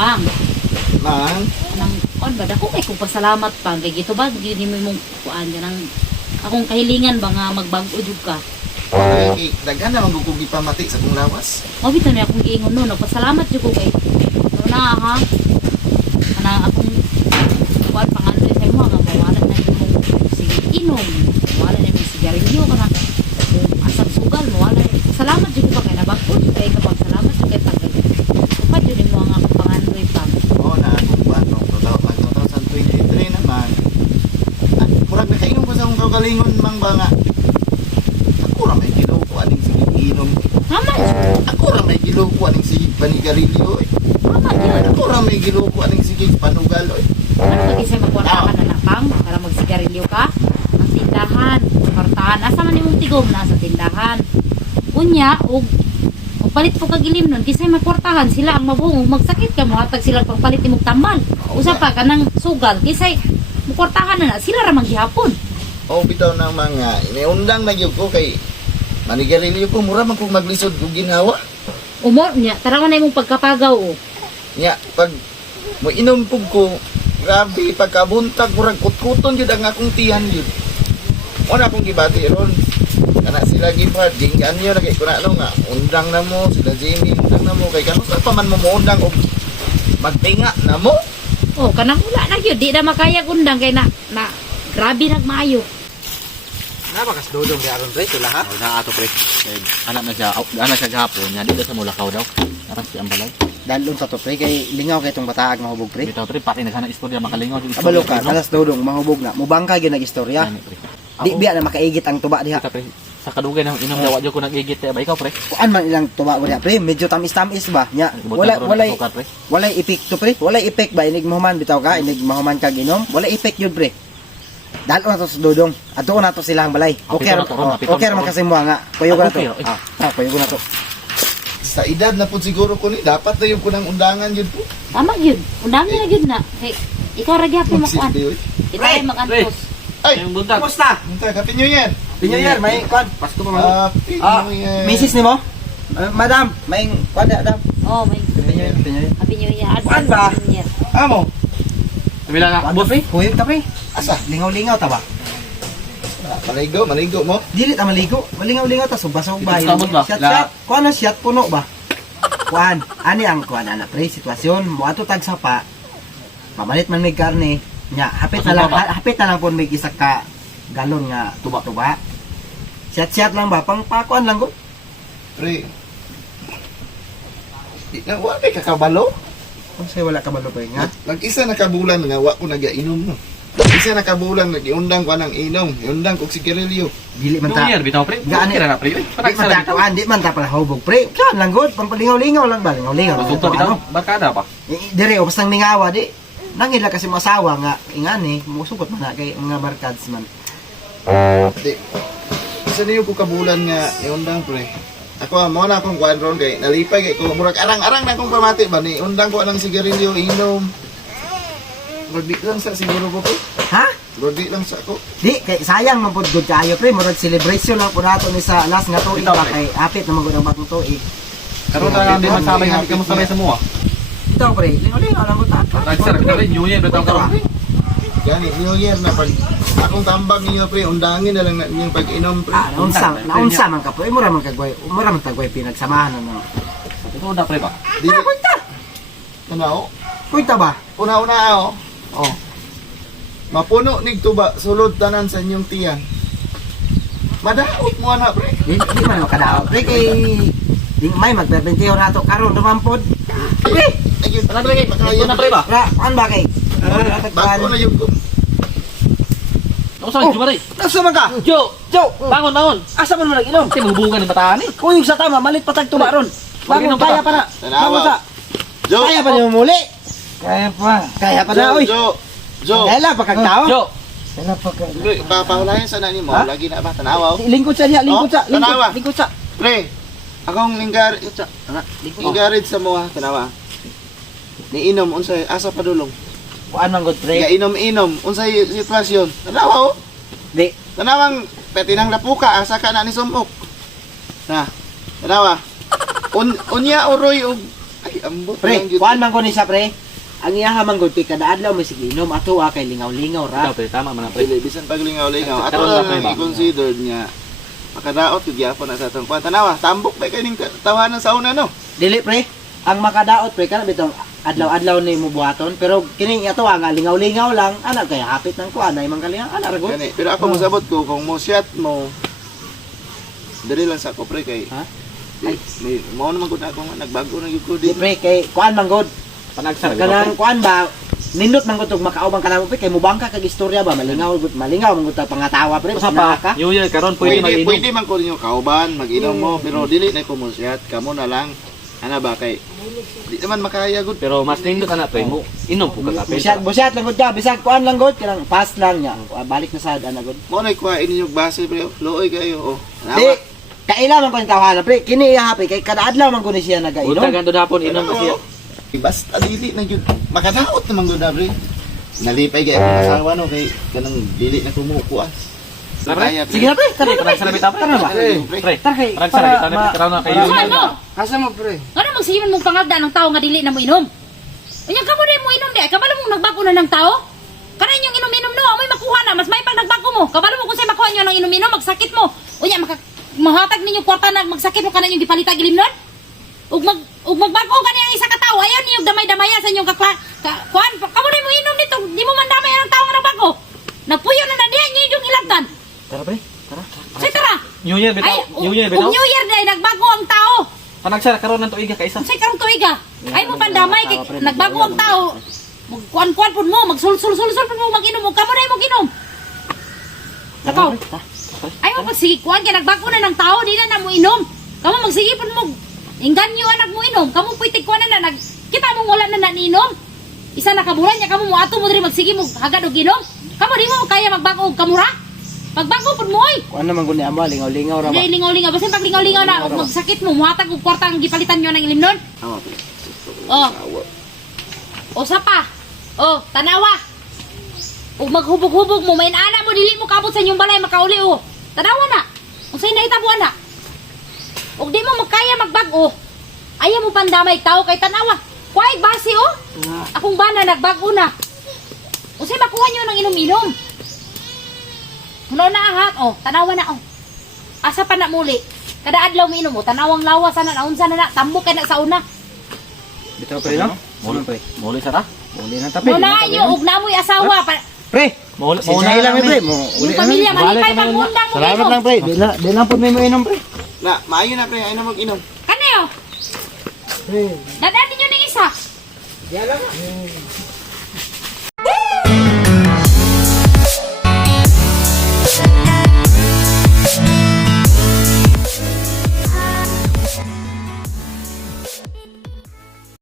Mang, Nang, nang on ba dako kay kung pasalamat pa kay gito ba gini mo mong kuan nang akong kahilingan ba nga magbag-o jud ka. ay, daghan naman kung gipamati sa kong lawas. Mo bitaw ni akong giingon no, nagpasalamat jud ko kay no na ha. Ana akong kuan pangalan sa imo nga mawala na jud mong sige inom, mawala na yung sigarilyo kana. Kung asam sugal mawala. Salamat jud ko kay nabag-o kay kapag salamat jud kay tagay. Kapag jud mo nga pangandoy pa. Oo na, kung paano, 2023 naman. Murag na kainom ko sa akong kagalingon, mang ba nga. Ako ra may giluko aning sige inom. Tama jud. Ako ra may giluko aning sige panigarilyo. Tama jud. Ako ra may giluko aning sige panugal. Ano ba kisay magkwartahan na napang para magsigarilyo ka? Ang tindahan, kwartahan. Asa man imong tigom na sa tindahan. Unya, og palit po kagilim nun, kisay magkwartahan sila ang mabungong magsakit ka mo hatag sila pagpalit imong tambal. Usa pa kanang sugal, kisay magkwartahan na sila ra maghihapon. O bitaw ng mga iniundang na gyud ko kay manigarilyo ko mura man kog maglisod og ginhawa. Umor niya, tarawan na imong pagkapagaw o. Nya pag mo inom pug ko, grabe pagkabuntag murag kutkuton jud ang akong tiyan jud. Mo na akong gibati ron. Kana sila gipad, ginggan niyo na kay kuna ano nga, undang na mo, sila Jamie, undang na mo, kay kano sa pa man mo undang o magtinga na mo. Oh, kanang wala na gyud, di na makaya undang kay na grabe nagmaayo. Nabakas dodong di aron pre sila ha. Na ato pre. Anak na siya gahapon, nya dito sa Mulakaw daw. Aras si Ambalay. Dalon sa to pre kay lingaw kay tong bataag mahubog pre. Bitaw pre pati naghana istorya makalingaw yung Abalo ka, alas dodong mahubog na. Mubangka gyud nag-istorya. Di biya na makaigit ang tuba diha. Pre. Sa kadugay ng inom daw jud ko nagigit ba ikaw pre. Kuan man ilang tuba ko diha pre, medyo tamis-tamis ba nya. Walay ipik to pre. Walay ipek ba inig mahuman bitaw ka, inig mahuman kag inom. Walay ipek yun pre. Dalon na to sa dodong. Ato na to silang balay. Okay man kasi mo nga. Kuyo na to. Kuyo na to. Sa edad na po siguro ko ni, dapat na yung kunang undangan yun po. Tama gyud. Undang na gyud na. Kay ikaw ra gyapon mo kuan. Magsilbi, oy. Ito ay magantos. Ay! Yung buntag. Kumusta? Munta, Happy New Year! Pinyoyer, may kuan. Pasko pa man. Happy New Year! Misis ni mo? Madam, may kuan da. Oh, may Pinyoyer. Happy New Year. Kuan ba? Happy New Year. Amo! Kabila na. Kuan pre, kuyog ta pre. Asa? Lingaw-lingaw ta ba? Maligo mo? Dili ta maligo. Malingaw-lingaw ta subasog ba? Ito, sabot ba? Shot. Kuan na shot puno ba? Kuan, ani ang kuan ana pre, sitwasyon mo ato tag sapa. Pamalit man may karne. Nya, hapit na lang pon may isa ka galon nga tuba-tuba. Shot lang ba pang pakuan lang gud. Pre. Di na, wala kakabalo. Kung say wala ka balo pa nga. Nag-isa na kabulan nga, wa ko nag-inom no. Nag-isa na kabulan, nag-iundang ko ng inom. Iundang ko sigarilyo. Dili man New ta. Year bitaw pre. Gani Kira na pre. Di man ta kuan, di man ta pala hubog pre. Kan lang gud, pampalingaw-lingaw lang ba? Lingaw-lingaw. Resulta bitaw. Barkada pa. Dire o basta mingawa di. Nangila kasi masawa nga ingani, musugot man na kay mga barkads man. Di. Isa niyo ko kabulan nga, iundang pre. Ako mo na akong kuan ron kay nalipay kay ko murag arang-arang na akong pamati ba ni undang ko anang sigarilyo inom. Magdi lang sa siguro ko pre. Ha? Magdi lang sa ako. Di kay sayang man pud gud kaayo pre, murag celebration lang pud nato ni sa last nga tuig Ito, ba pre. kay apit naman gud ang batong tuig. Karon na lang di man sabay nga mo sabay sa mua. Ito pre, lingaw-lingaw lang gud ta. Tagsar bitaw pre. New Year bitaw karon pre. Gani New Year na pag akong tambag niyo pre undangin na lang na yung pag-inom pre. Naunsa man ka pre, mura man tagway pinagsamahan na. Ito na pre ba. Di Kunta. Ano? Kunta ba? Una-una ako. Oh. Mapuno nig tuba sulod tanan sa inyong tiyan. Madaot mo na pre. Di man makadaot. Pre kay di may magpepentiyo nato karon dumampod. Pre, Ayun. Ano pre? Ito na pre ba. ra an ba kay? Bago na yung Ako sa Jumari. Nasa man ka? Jo, bangon bangon. Asa man mo nag-inom? Kasi magbubugan ng bataan eh. Kuyog sa tama, malit patag tuba ron. Bangon, Mag-inom pa kaya ba? pa na. Tanawa. Bangon sa. Jo. Kaya pa niyo muli. Kaya pa na, oy. Jo. Kaya lang, pagkagtao. Jo. Kaya pagka... Papahulayan sa nani mo. Ha? Lagi na ba? Tanawa. Lingkod sa niya, lingkod sa. Tanawa. Lingkod sa. Pre. Akong linggarid sa mo ha. Tanawa. Niinom unsay asa padulong. Kuan man gud Kaya pre. inom-inom unsay sitwasyon. Tanawa oh. Di. Tanawang petinang lapuka asa ka na ni sumok. Na. Tanawa. Unya oroy og ay ambot Pre, lang yun. kuan man ko ni sa pre. Ang iyaha man gud kay kada adlaw may sige inom ato kay lingaw-lingaw ra. Ikaw, pre, tama man na, pre. Dili, bisan paglingaw-lingaw. Ato Karoon lang lang, pre, ba? i-consider niya. Makadaot yung gyapon na sa atong kuwan. Tanawa, tambok ba kayo tawanan sa una, no? Dili pre, ang makadaot pre kana bitong adlaw-adlaw ni mo buhaton pero kining ato nga lingaw-lingaw lang ana kay hapit nang kuan ay man kalingaw ana ra gud. Gani. Pero ako masabot ko, kung mo shot mo, dali lang sa ako, pre, kay... Ha? Ay, mo naman ko na ako nagbago na yung ko Di di. pre kay kuan man gud. Panagsara, Kanang kuan ba nindot man gud og makaubang kanamo pre kay mubangka kag istorya ba malingaw man gud ta pangatawa pre Sa Naa pa, New Year, karon pwede Pwede, mag-inom. pwede man ko ninyo kauban, mag-inom mo, pero dili na ko mo shot. Kamo na lang. Ana ba kay... Di naman makaya, good. Pero mas nindot ana, pre, mo inom po ka kape. Busyat lang gud ka bisag kuan lang gud kanang fast lang nya balik na sa ana gud. Mo na ikuhain ninyo base, pre. Looy kayo, oh. Di Tanawa. kaila man ko yung tawanan pre kini happy kay kada adlaw man gud ni siya nagainom. Unta ganto hapon inom na siya. Basta dili na yun. Makadaot naman doon na, pre. Nalipay kaya akong asawa, no, kay kanang dili na kumukuas. Tara, pre. Kaya, Sige na pre, tara Pre, pre. panagsara bitaw, pre. Tara ba? Pre, Tara kay panagsara bitaw, karon na kayo. Saan mo? Asa mo pre? Ano magsiyon mong pangagda ng tao nga dili na mo inom? Unya ka mo rin mo inom di, kabalo mong nagbago na ng tao? Kanan yung inom-inom no, amoy makuha na, mas may pag nagbago mo. Kabalo mo kung sa'y makuha nyo ng inom-inom, magsakit mo. Unya, mahatag ninyo kwarta na magsakit mo kanan yung gipalita gilim nun? Ug magbago ka niyang isa ka tao, ayaw niyo damay-damaya sa inyong kuan. Kamo rin mo inom dito, di mo man damay ang tao nga nagbago. Nagpuyo na diha niyo yung ilabtan. Tara, pre. Tara. Say tara. New Year Ay, bitaw. New Year ug bitaw. New Year day nagbago ang tao. Panagsara karon ng tuiga ka isa. Say karong tuiga. Ay mo pandamay kay nagbago ang tao. Magkuan-kuan pud mo, magsul-sul-sul pud mo mag-inom ug kamo rin mo ginom. Nakaw. Ay mo pagsige kuan kay nagbago na ng tao, di na mo inom. Kamo magsige pud mo. Inganyo anak mo inom, kamo puitig kuan na kita mo wala na naninom. Isa na kaburan niya kamo mo ato mo diri magsige mo hagad og inom. Kamo di mo kaya magbago og kamura. Pagbago pud mo oy. Kuan naman gud ni amo lingaw-lingaw ra ba? Dili lingaw-lingaw, basta pag lingaw-lingaw na ug magsakit mo, muhatag og kwarta ang gipalitan nyo ng ilim nun. Tama, pre. Oh. O sapa. O, tanawa. O maghubog-hubog mo, may ana mo, dili mo kabot sa inyong balay, makauli o. Tanawa na. O sa'yo na itabuan na. O di mo makaya magbago. Ayaw mo pandamay tao kay tanawa. Kuhay basi o. Akong bana nagbago na. O sa'yo makuha nyo ng inom-inom. Hulo na ahat o, tanawa na o. Asa pa na muli. Kada adlaw mo inom o, tanawang lawas na naunsa na na, tambok kay na sa una. Bitaw pre no? Muli, pre. Muli sara. Muli na tape. Muna nyo, ug namoy asawa. Pre, Muli, muna lang pre. Mo Yung pamilya, malipay pang undang mo Salamat inom. lang pre. Di lang pud may mo inom pre. Na, maayo na, pre. Ayaw na mag-inom. Kanayo, Pre, dadaan ninyo ng isa. diyan lang.